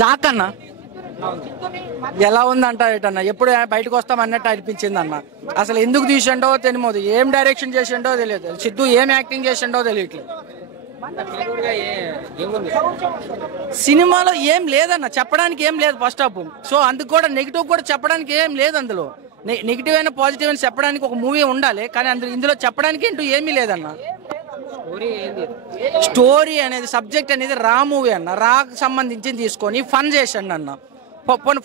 Jack అన్న ఎలా ఉందంట ఏటన్నా ఎప్పుడు బయటకు వస్తాం అన్నట్టు అనిపించింది అన్న. అసలు ఎందుకు తీసిండో తెలియదు, ఏం డైరెక్షన్ చేసిండో తెలియదు, సిద్ధు ఏం యాక్టింగ్ చేసిండో తెలియట్లేదు. సినిమాలో ఏం లేదన్న, చెప్పడానికి ఏం లేదు ఫస్ట్ హాఫ్. సో అందుకు కూడా నెగిటివ్ కూడా చెప్పడానికి ఏం లేదు అందులో. నెగిటివ్ అయినా పాజిటివ్ అయినా చెప్పడానికి ఒక మూవీ ఉండాలి, కానీ ఇందులో చెప్పడానికి ఏంటో ఏమీ లేదన్న. స్టోరీ అనేది సబ్జెక్ట్ అనేది రా మూవీ అన్న, రాకు సంబంధించి తీసుకొని ఫన్ చేసండి అన్న.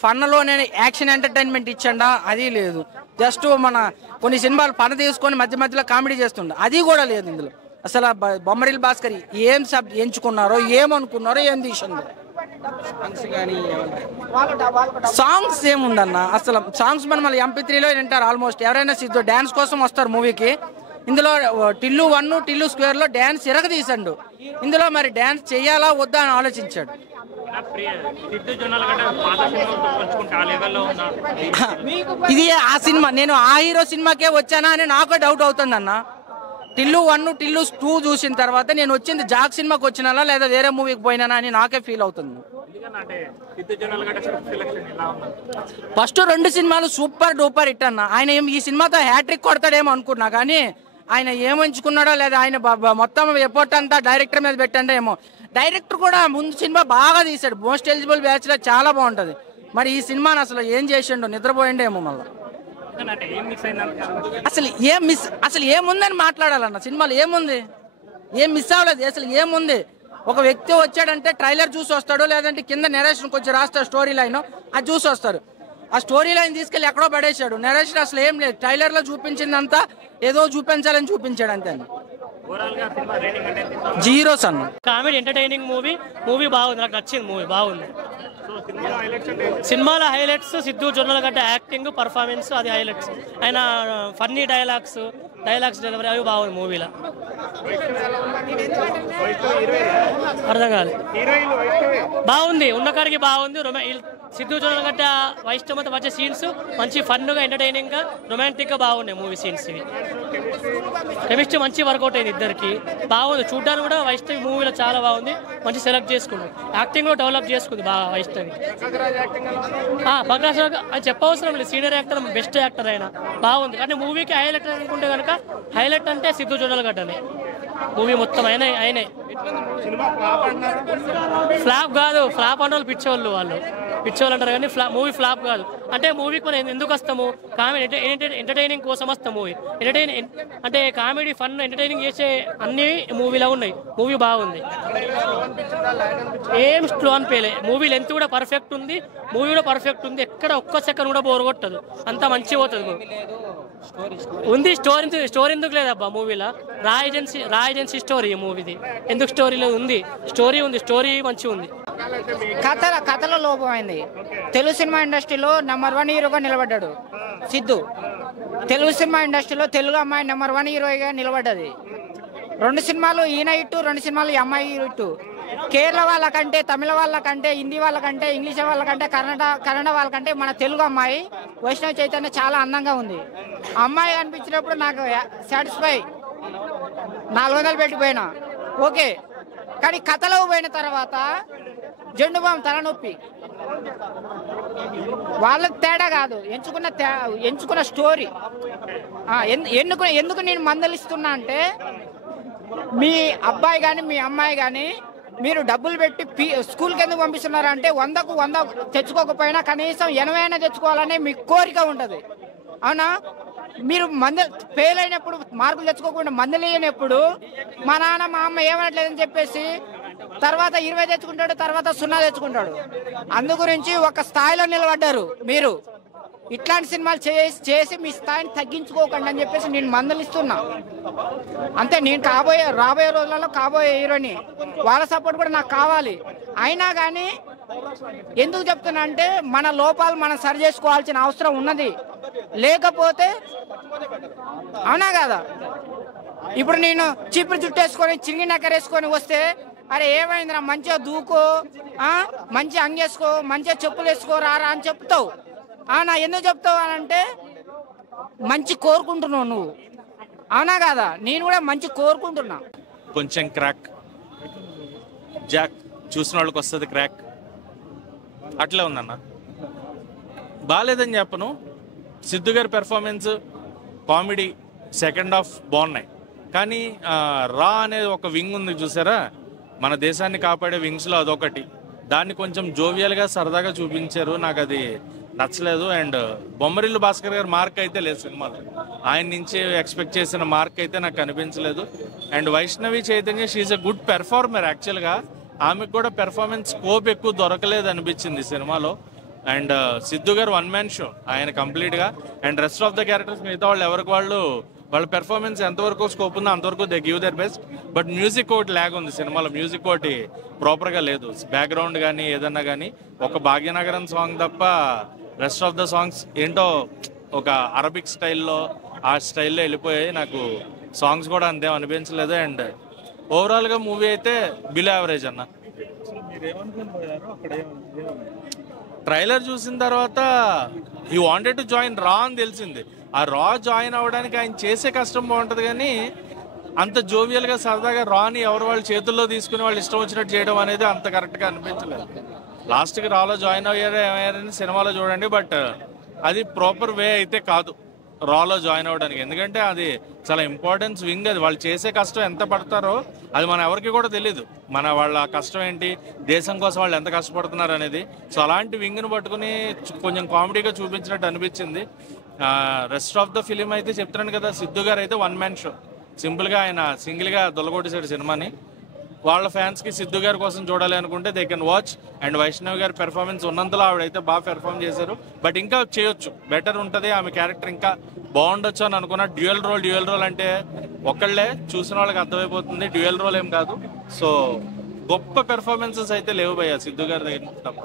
ఫన్లోనే యాక్షన్ ఎంటర్టైన్మెంట్ ఇచ్చండా, అది లేదు. జస్ట్ మన కొన్ని సినిమాలు ఫన్ తీసుకొని మధ్య మధ్యలో కామెడీ చేస్తుండ, అది కూడా లేదు ఇందులో. అసలు బొమ్మరిల్ భాస్కర్ ఏం ఎంచుకున్నారో, ఏమనుకున్నారో, ఏం తీసిందో. సాంగ్స్ ఏముందన్న, అసలు సాంగ్స్ మనం మళ్ళీ MP3లో వింటారు ఆల్మోస్ట్. ఎవరైనా సిద్ధు డ్యాన్స్ కోసం వస్తారు మూవీకి. ఇందులో టిల్లు 1, టిల్లు స్క్వేర్లో డ్యాన్స్ తీసండు. ఇందులో మరి డ్యాన్స్ చెయ్యాలా వద్దా అని ఆలోచించాడు. ఇది ఆ సినిమా, నేను ఆ హీరో సినిమాకే వచ్చానా అని నాకు డౌట్ అవుతుంది అన్న. టిల్లు 1, టిల్లు 2 చూసిన తర్వాత నేను వచ్చింది జాక్ సినిమాకి వచ్చినా లేదా వేరే మూవీకి పోయినా అని నాకే ఫీల్ అవుతుంది. ఫస్ట్ 2 సినిమాలు సూపర్ డూపర్ హిట్ అన్న. ఆయన ఈ సినిమాతో హ్యాట్రిక్ కొడతాడేమో అనుకున్నా, కానీ ఆయన ఏమంచుకున్నాడో లేదా ఆయన మొత్తం ఎఫర్ట్ అంతా డైరెక్టర్ మీద పెట్టండి ఏమో. డైరెక్టర్ కూడా ముందు సినిమా బాగా తీశాడు, మోస్ట్ ఎలిజిబుల్ బ్యాచ్లో చాలా బాగుంటుంది. మరి ఈ సినిమాని అసలు ఏం చేసిండో, నిద్రపోయిండేమో మళ్ళీ. అసలు ఏముందని మాట్లాడాలన్న, సినిమాలో ఏముంది, ఏం మిస్ అవ్వలేదు. అసలు ఏముంది, ఒక వ్యక్తి వచ్చాడంటే ట్రైలర్ చూసి వస్తాడు, లేదంటే కింద నెరేషన్ కొంచెం రాస్తాడు స్టోరీ లైన్, అది చూసి వస్తారు. ఆ స్టోరీ లైన్ తీసుకెళ్ళి ఎక్కడో పడేశాడు. నెరేషన్ అసలు ఏం లేదు, ట్రైలర్లో చూపించిందంతా ఏదో చూపించాలని చూపించాడు అంతే. 0 అన్న. కామెడీ ఎంటర్టైనింగ్ మూవీ బాగుంది, నాకు నచ్చింది మూవీ బాగుంది. సినిమాల highlights Siddhu Jonnalagadda acting performance, అది హైలైట్స్. ఆయన ఫన్నీ డైలాగ్స్ డెలివరీ అవి బాగుంది మూవీలో. అర్థం కాదు, బాగుంది, ఉన్న కాడికి బాగుంది. సిద్ధు జొన్నలగడ్డ వైష్ణవతో వచ్చే సీన్స్ మంచి ఫన్గా ఎంటర్టైనింగ్గా రొమాంటిక్గా బాగున్నాయి మూవీ సీన్స్. ఇవి కెమిస్ట్రీ మంచి వర్కౌట్ అయింది ఇద్దరికి, బాగుంది. చూడ్డానికి కూడా వైష్ణవి మూవీలో చాలా బాగుంది, మంచి సెలెక్ట్ చేసుకుంది. యాక్టింగ్ కూడా డెవలప్ చేసుకుంది బాగా వైష్ణవి. పగ్రాజ్ అని చెప్పవసరం లేదు, సీనియర్ యాక్టర్, బెస్ట్ యాక్టర్ అయినా బాగుంది. కానీ మూవీకి హైలైట్ అనుకుంటే కనుక హైలైట్ అంటే సిద్ధు జొన్నలగడ్డనే. మూవీ మొత్తం ఆయనే. ఫ్లాప్ కాదు, ఫ్లాప్ అన్న వాళ్ళు పిచ్చోళ్ళు అంటారు, కానీ మూవీ ఫ్లాప్ కాదు. అంటే మూవీకి మనం ఎందుకు వస్తాము, కామెడీ ఎంటర్టైనింగ్ కోసం వస్తాం. అంటే కామెడీ ఫన్ ఎంటర్టైనింగ్ చేసే అన్ని మూవీలో ఉన్నాయి. మూవీ బాగుంది, ఏం స్లో అనిపించలే. మూవీ లెంత్ కూడా పర్ఫెక్ట్ ఉంది, ఎక్కడ ఒక్క సెకండ్ కూడా బోర్ కొట్టదు, అంతా మంచిగా పోతుంది. ఉంది స్టోరీ ఎందుకు లేదబ్బా మూవీలో? రా ఏజెన్సీ స్టోరీ మూవీది. ఎందుకు స్టోరీలో ఉంది? స్టోరీ మంచిగా ఉంది. కథలో లోపమైంది. తెలుగు సినిమా ఇండస్ట్రీలో నెంబర్ 1 హీరోగా నిలబడ్డాడు సిద్ధు. తెలుగు సినిమా ఇండస్ట్రీలో తెలుగు అమ్మాయి నెంబర్ 1 హీరోగా నిలబడ్డది. 2 సినిమాలు ఈయన ఇట్టు, 2 సినిమాలు ఈ అమ్మాయి ఇట్టు. కేరళ వాళ్ళకంటే, తమిళ వాళ్ళకంటే, హిందీ వాళ్ళకంటే, ఇంగ్లీష్ వాళ్ళకంటే, కన్నడ వాళ్ళకంటే మన తెలుగు అమ్మాయి వైష్ణవి చైతన్య చాలా అందంగా ఉంది. అమ్మాయి అనిపించినప్పుడు నాకు సాటిస్ఫై, 400 పెట్టిపోయినా ఓకే. కానీ కథలో పోయిన తర్వాత జెండుబాం తలనొప్పి. వాళ్ళకి తేడా కాదు, ఎంచుకున్న స్టోరీ. ఎందుకు నేను మందలిస్తున్నా అంటే, మీ అబ్బాయి కానీ మీ అమ్మాయి కానీ మీరు డబ్బులు పెట్టి స్కూల్కి ఎందుకు పంపిస్తున్నారంటే 100కు 100 తెచ్చుకోకపోయినా కనీసం 80 అయినా తెచ్చుకోవాలనే మీ కోరిక ఉంటుంది, అవునా? మీరు ఫెయిల్ అయినప్పుడు, మార్కులు తెచ్చుకోకుండా మందలేనప్పుడు మా నాన్న మా అమ్మ ఏమనట్లేదని చెప్పేసి తర్వాత 20 తెచ్చుకుంటాడు, తర్వాత 0 తెచ్చుకుంటాడు. అందు గురించి ఒక స్థాయిలో నిలబడ్డారు మీరు. ఇట్లాంటి సినిమాలు చేసి మీ స్థాయిని తగ్గించుకోకండి అని చెప్పేసి నేను మందలిస్తున్నా అంతే. నేను రాబోయే రోజులలో కాబోయే హీరోని, వాళ్ళ సపోర్ట్ కూడా నాకు కావాలి. అయినా కానీ ఎందుకు చెప్తున్నా అంటే, మన లోపాలు మనం సరి చేసుకోవాల్సిన అవసరం ఉన్నది. లేకపోతే అవునా కదా, ఇప్పుడు నేను చీపురు చుట్టేసుకొని చిరిగి నక్కరేసుకొని వస్తే, అరే ఏమైందిరా మంచిగా దూకో, మంచిగా అంగేసుకో, మంచిగా చెప్పులు వేసుకో రారా అని చెప్తావు. అవునా? ఎందుకు చెప్తావు అని అంటే, మంచి కోరుకుంటున్నావు నువ్వు, అవునా కదా? నేను కూడా మంచి కోరుకుంటున్నా. కొంచెం క్రాక్, జాక్ చూసిన వాళ్ళకి వస్తుంది క్రాక్. అట్లే ఉందన్న. బాగాలేదని చెప్పను, సిద్ధు గారి పెర్ఫార్మెన్స్, కామెడీ, సెకండ్ హాఫ్ బాగున్నాయి. కానీ రా అనేది ఒక వింగ్ ఉంది చూసారా, మన దేశాన్ని కాపాడే వింగ్స్లో అదొకటి. దాన్ని కొంచెం జోవియల్గా సరదాగా చూపించారు, నాకు అది నచ్చలేదు. అండ్ బొమ్మరిల్లు భాస్కర్ గారి మార్క్ అయితే లేదు సినిమాలో, ఆయన నుంచి ఎక్స్పెక్ట్ చేసిన మార్క్ అయితే నాకు కనిపించలేదు. And Vaishnavi Chaitanya she a good performer. యాక్చువల్గా ఆమెకు కూడా పెర్ఫార్మెన్స్ స్కోప్ ఎక్కువ దొరకలేదు అనిపించింది సినిమాలో. అండ్ సిద్ధు గారు వన్ మ్యాన్ షో ఆయన కంప్లీట్గా. And rest of the characters మిగతా వాళ్ళు ఎవరికి వాళ్ళ పెర్ఫార్మెన్స్ ఎంతవరకు స్కోప్ ఉందో అంతవరకు they give there best. But music ఒకటి ల్యాగ్ ఉంది సినిమాలో, మ్యూజిక్ ఒకటి ప్రాపర్గా లేదు. బ్యాక్గ్రౌండ్ కానీ ఏదన్నా కానీ ఒక భాగ్యనగరం సాంగ్ తప్ప రెస్ట్ ఆఫ్ ద సాంగ్స్ ఏంటో ఒక అరబిక్ స్టైల్లో ఆ స్టైల్లో వెళ్ళిపోయాయి. నాకు సాంగ్స్ కూడా అంతేం అనిపించలేదు. అండ్ ఓవరాల్గా మూవీ అయితే బిలో యావరేజ్ అన్న. ట్రైలర్ చూసిన తర్వాత హీ వాంటెడ్ టు జాయిన్ రా అని తెలిసింది. ఆ రా జాయిన్ అవ్వడానికి ఆయన చేసే కష్టం బాగుంటుంది, కానీ అంత జోవియల్గా సరదాగా రాని ఎవరు వాళ్ళ చేతుల్లో తీసుకుని వాళ్ళు ఇష్టం వచ్చినట్టు చేయడం అనేది అంత కరెక్ట్గా అనిపించలేదు. లాస్ట్కి రాలో జాయిన్ అయ్యారని సినిమాలో చూడండి, బట్ అది ప్రాపర్ వే అయితే కాదు రాలో జాయిన్ అవ్వడానికి. ఎందుకంటే అది చాలా ఇంపార్టెన్స్ వింగ్. అది వాళ్ళు చేసే కష్టం ఎంత పడతారో అది మన ఎవరికి కూడా తెలీదు, వాళ్ళ కష్టం ఏంటి, దేశం కోసం వాళ్ళు ఎంత కష్టపడుతున్నారు అనేది. సో అలాంటి వింగ్ను పట్టుకుని కొంచెం కామెడీగా చూపించినట్టు అనిపించింది. రెస్ట్ ఆఫ్ ద ఫిలిం అయితే చెప్తున్నాను కదా, సిద్ధు గారు అయితే వన్ మ్యాన్ షో, సింపుల్గా ఆయన సింగిల్గా దొలగొట్టేశాడు సినిమాని. వాళ్ళ ఫ్యాన్స్కి సిద్ధు గారి కోసం చూడాలి అనుకుంటే they can watch. And Vaishnavi గారి పెర్ఫార్మెన్స్ ఉన్నంతలో ఆవిడైతే బాగా పెర్ఫార్మ్ చేశారు, బట్ ఇంకా చేయొచ్చు, బెటర్ ఉంటుంది, ఆమె క్యారెక్టర్ ఇంకా బాగుండొచ్చు అని అనుకున్నా. డ్యూయల్ రోల్ అంటే ఒకళ్ళే చూసిన వాళ్ళకి అర్థమైపోతుంది, డ్యూయల్ రోల్ ఏం కాదు. సో గొప్ప పెర్ఫార్మెన్సెస్ అయితే లేవు భయ్యా సిద్ధు గారి దగ్గర తప్ప.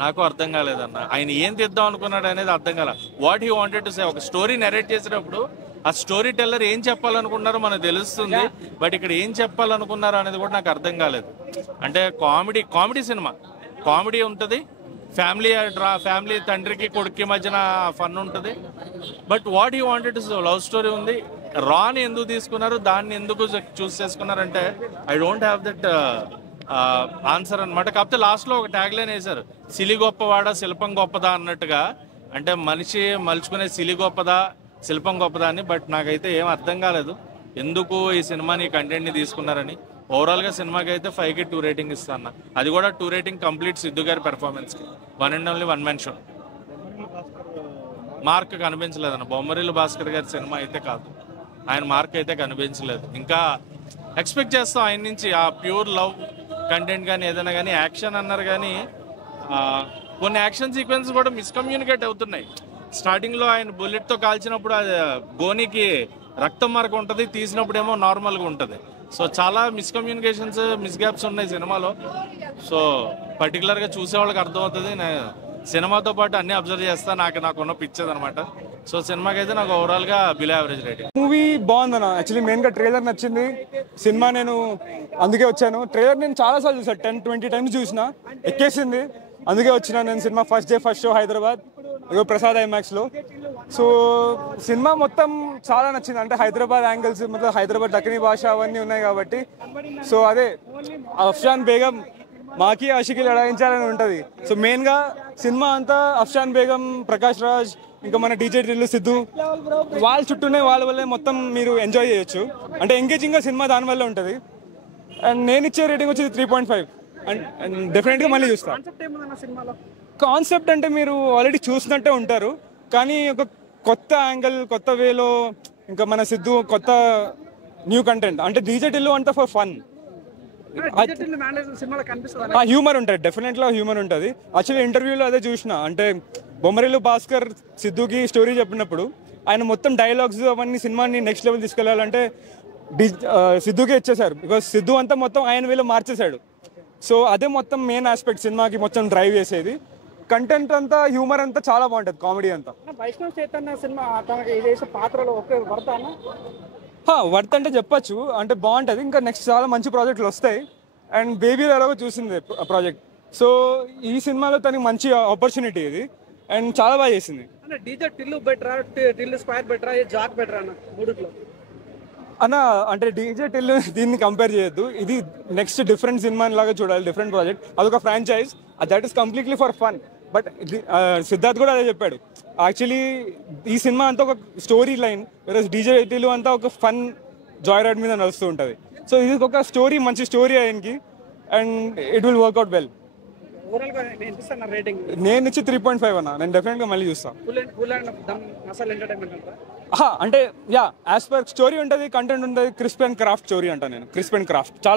నాకు అర్థం కాలేదన్న, ఆయన ఏం తెద్దాం అనుకున్నాడు అనేది అర్థం కాల. What he wanted to say, ఒక స్టోరీ నెరేట్ చేసేటప్పుడు ఆ స్టోరీ టెల్లర్ ఏం చెప్పాలనుకున్నారో మనకు తెలుస్తుంది, బట్ ఇక్కడ ఏం చెప్పాలనుకున్నారో అనేది కూడా నాకు అర్థం కాలేదు. అంటే కామెడీ సినిమా, కామెడీ ఉంటుంది, ఫ్యామిలీ తండ్రికి కొడుక్కి మధ్యన ఫన్ ఉంటుంది. But what he wanted to love story ఉంది. రాని ఎందుకు తీసుకున్నారు, దాన్ని ఎందుకు చూస్ చేసుకున్నారంటే I don't have that answer అనమాట. కాకపోతే లాస్ట్లో ఒక ట్యాగ్ లైన్ వేశారు, సిలి గొప్పవాడా శిల్పం గొప్పదా అన్నట్టుగా. అంటే మనిషి మలుచుకునే సిలి గొప్పదా శిల్పం గొప్పదా అని. బట్ నాకైతే ఏం అర్థం కాలేదు ఎందుకు ఈ సినిమాని కంటెంట్ని తీసుకున్నారని. ఓవరాల్గా సినిమాకి అయితే 5కి 2 రేటింగ్ ఇస్తాను. అది కూడా 2 రేటింగ్ కంప్లీట్ సిద్ధు గారి పెర్ఫార్మెన్స్కి. One and only one man show. Mark కనిపించలేదన్న, బొమ్మరిల్లు భాస్కర్ గారి సినిమా అయితే కాదు, ఆయన మార్క్ అయితే కనిపించలేదు. ఇంకా ఎక్స్పెక్ట్ చేస్తాం ఆయన నుంచి ఆ ప్యూర్ లవ్ కంటెంట్ కానీ ఏదైనా కానీ. యాక్షన్ అన్నారు కానీ కొన్ని యాక్షన్ సీక్వెన్స్ కూడా మిస్కమ్యూనికేట్ అవుతున్నాయి. స్టార్టింగ్లో ఆయన బుల్లెట్తో కాల్చినప్పుడు అది గోనికి రక్తం మార్క్ ఉంటుంది, తీసినప్పుడు ఏమో నార్మల్గా ఉంటుంది. సో చాలా మిస్కమ్యూనికేషన్స్, మిస్గ్యాప్స్ ఉన్నాయి సినిమాలో. సో పర్టికులర్గా చూసేవాళ్ళకి అర్థమవుతుంది. నేను సినిమాతో పాటు అన్ని అబ్జర్వ్ చేస్తా, నాకున్న పిక్చర్ అనమాట. సో సినిమాకి అయితే నాకు ఓవరాల్గా బిలో యావరేజ్ రేటింగ్. మూవీ బాగుందన్న. యాక్చువల్లీ మెయిన్గా ట్రైలర్ నచ్చింది. సినిమా నేను అందుకే వచ్చాను. ట్రైలర్ నేను చాలాసార్లు చూసాను, 10-20 టైమ్స్ చూసిన, ఎక్కేసింది. అందుకే వచ్చిన నేను. Cinema first day first show Hyderabad, Prasad ఐమాక్స్లో. సో సినిమా మొత్తం చాలా నచ్చింది. అంటే హైదరాబాద్ యాంగిల్స్, మొత్తం హైదరాబాద్ దక్కనీ భాష అవన్నీ ఉన్నాయి కాబట్టి. సో అదే అఫ్షాన్ బేగం మాకి ఆషికి లడాయించాలని ఉంటుంది. సో మెయిన్గా సినిమా అంతా అఫ్షాన్ బేగం, ప్రకాష్ రాజ్, ఇంకా మన డీజే డ్రిల్, సిద్ధు, వాళ్ళ చుట్టూనే వాళ్ళ వల్లే మొత్తం మీరు ఎంజాయ్ చేయొచ్చు. అంటే ఎంగేజింగ్గా సినిమా దానివల్ల ఉంటుంది. అండ్ నేను ఇచ్చే రేటింగ్ వచ్చి 3.5. అండ్ డెఫినెట్గా మళ్ళీ చూస్తాను. కాన్సెప్ట్ అంటే మీరు ఆల్రెడీ చూసినట్టే ఉంటారు, కానీ ఒక కొత్త యాంగిల్, కొత్త వేలో, ఇంకా మన సిద్ధు కొత్త న్యూ కంటెంట్. అంటే డీజే డ్రిల్ అంతా ఫర్ ఫన్, హ్యూమర్ ఉంటుంది, డెఫినెట్గా హ్యూమర్ ఉంటుంది. యాక్చువల్లీ ఇంటర్వ్యూలో అదే చూసిన. అంటే బొమ్మరిల్లు భాస్కర్ సిద్ధుకి స్టోరీ చెప్పినప్పుడు ఆయన మొత్తం డైలాగ్స్ అవన్నీ సినిమాని నెక్స్ట్ లెవెల్ తీసుకెళ్లాలంటే సిద్ధుకే ఇచ్చేశారు. బికాస్ సిద్ధు అంతా మొత్తం ఆయన వేలో మార్చేశాడు. సో అదే మొత్తం మెయిన్ ఆస్పెక్ట్ సినిమాకి మొత్తం డ్రైవ్ చేసేది. కంటెంట్ అంతా, హ్యూమర్ అంతా చాలా బాగుంటుంది, కామెడీ అంతా. వైష్ణవ్ చైతన్య సినిమా తనకి చేసే పాత్రలో ఒకే వర్తానా? వర్త్ అంటే చెప్పచ్చు, అంటే బాగుంటుంది. ఇంకా నెక్స్ట్ చాలా మంచి ప్రాజెక్టులు వస్తాయి. అండ్ బేబీ ఎలాగో చూసింది ప్రాజెక్ట్. సో ఈ సినిమాలో తనకి మంచి ఆపర్చునిటీ ఇది, అండ్ చాలా బాగా చేసింది. డీజే టిల్లు బెటరా, టిల్లు స్క్వేర్ బెటరా, జాక్ బెటరా అన్న మూడులో? అన్న అంటే డీజే టిల్ దీన్ని కంపేర్ చేయొద్దు. ఇది నెక్స్ట్ డిఫరెంట్ సినిమా లాగా చూడాలి, డిఫరెంట్ ప్రాజెక్ట్. అదొక franchise, that is completely for fun. But Siddharth కూడా అదే చెప్పాడు. యాక్చువల్లీ ఈ సినిమా అంతా ఒక స్టోరీ లైన్, వేరే డీజే టిల్ అంతా ఒక ఫన్ జాయ్ రైడ్ మీద నడుస్తూ ఉంటుంది. సో ఇది ఒక స్టోరీ, మంచి స్టోరీ ఆయనకి, and it will work out well. నేను ఇచ్చి 3.5 అన్న. నేను డెఫినెట్గా మళ్ళీ చూస్తాను. అంటే యా, యాజ్ పర్ స్టోరీ ఉంటుంది, కంటెంట్ ఉంటుంది, క్రిస్ప్ అండ్ క్రాఫ్ట్ స్టోరీ అంటాను నేను. క్రిస్ప్ అండ్ క్రాఫ్ట్ చాలా